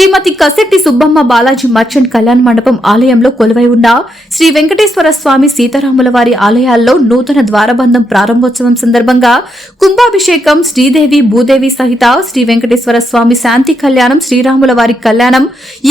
శ్రీమతి Kasetti Subbamma Balaji merchant కళ్యాణ మండపం ఆలయంలో కొలువై ఉన్న శ్రీ వెంకటేశ్వర స్వామి సీతారాముల వారి ఆలయాల్లో నూతన ద్వారబంధం ప్రారంభోత్సవం సందర్భంగా కుంభాభిషేకం శ్రీదేవి భూదేవి సహిత శ్రీ వెంకటేశ్వర స్వామి శాంతి కళ్యాణం శ్రీరాముల వారి కళ్యాణం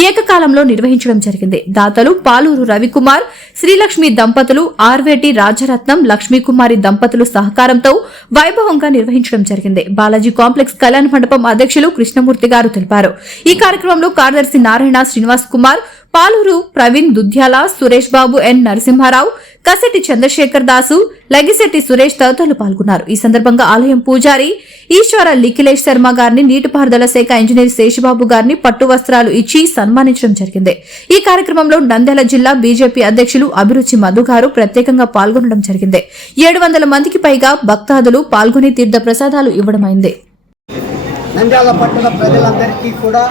ఏకకాలంలో నిర్వహించడం జరిగింది. దాతలు పాలూరు రవికుమార్ శ్రీలక్ష్మి దంపతులు ఆర్వేటి రాజరత్నం లక్ష్మీకుమారి దంపతులు సహకారంతో వైభవంగా నిర్వహించడం జరిగింది. బాలాజీ కాంప్లెక్స్ కళ్యాణ మండపం అధ్యక్షులు కృష్ణమూర్తి గారు తెలిపారు. ఈ కార్యక్రమంలో కార్యదర్శి నారాయణ శ్రీనివాస్ కుమార్ పాలూరు ప్రవీణ్ దుద్యాల సురేష్ బాబు ఎన్ నరసింహారావు కసెట్టి చంద్రశేఖర్ దాసు లగిశెట్టి సురేష్ తదితరులు పాల్గొన్నారు. ఈ సందర్భంగా ఆలయం పూజారి ఈశ్వర లిఖిలేష్ శర్మ గారిని నీటిపారుదల శాఖ ఇంజనీర్ శేషబాబు గారిని పట్టు వస్త్రాలు ఇచ్చి సన్మానించడం జరిగింది. ఈ కార్యక్రమంలో నంద్యాల జిల్లా బీజేపీ అధ్యక్షులు అభిరుచి మధు గారు ప్రత్యేకంగా పాల్గొనడం జరిగింది. ఏడు వందల మందికి పైగా భక్తాదులు పాల్గొని తీర్థ ప్రసాదాలు ఇవ్వడమైంది. నంద్యాల పట్టణ ప్రజలందరికీ కూడా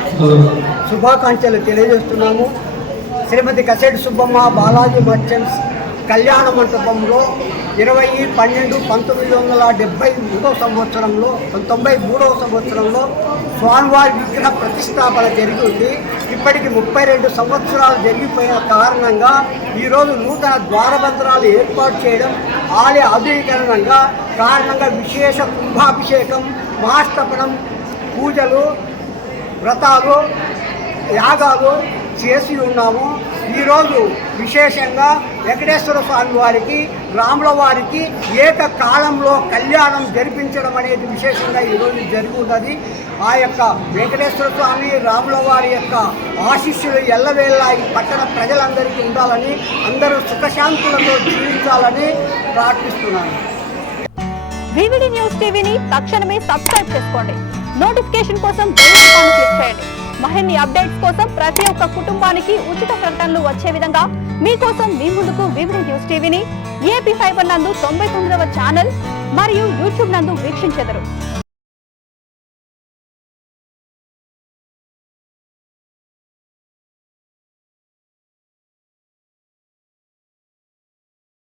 శుభాకాంక్షలు తెలియజేస్తున్నాము. శ్రీమతి కసేటి సుబ్బమ్మ బాలాజీ మర్చెంట్స్ కళ్యాణ మంటపంలో ఇరవై పన్నెండు పంతొమ్మిది వందల డెబ్బై మూడవ సంవత్సరంలో తొంభై మూడవ సంవత్సరంలో స్వామివారి విగ్రహ ప్రతిష్టాపన జరిగింది. ఇప్పటికి ముప్పై రెండు సంవత్సరాలు జరిగిపోయిన కారణంగా ఈరోజు నూతన ద్వారబంధనాలు ఏర్పాటు చేయడం ఆలయ ఆధునీకరణంగా కారణంగా విశేష కుంభాభిషేకం మహాష్టపనం పూజలు వ్రతాలు యాగాలు చేసి ఉన్నాము. ఈరోజు విశేషంగా వెంకటేశ్వర స్వామి వారికి రాముల వారికి ఏకకాలంలో కళ్యాణం జరిపించడం అనేది విశేషంగా ఈరోజు జరిగి ఆ యొక్క వెంకటేశ్వర స్వామి రాముల వారి యొక్క ఆశీస్సులు ఎల్లవేళ ఈ పట్టణ ప్రజలందరికీ ఉండాలని అందరూ సుఖశాంతులతో జీవించాలని ప్రార్థిస్తున్నాను. న్యూస్ టీవీని తక్షణమే సబ్స్క్రైబ్ చేసుకోండి. నోటిఫికేషన్ కోసం బెల్ ఐకాన్ క్లిక్ చేయండి మరిన్ని అప్డేట్స్ కోసం ప్రతి ఒక్క కుటుంబానికి ఉచిత ప్రకటనలు వచ్చే విధంగా మీకోసం మీ ముందుకు వివిధ న్యూస్ టీవీని ఏపీ ఫైబర్ నందు తొంభై తొమ్మిదవ ఛానల్ మరియు యూట్యూబ్ నందు వీక్షించెదరు.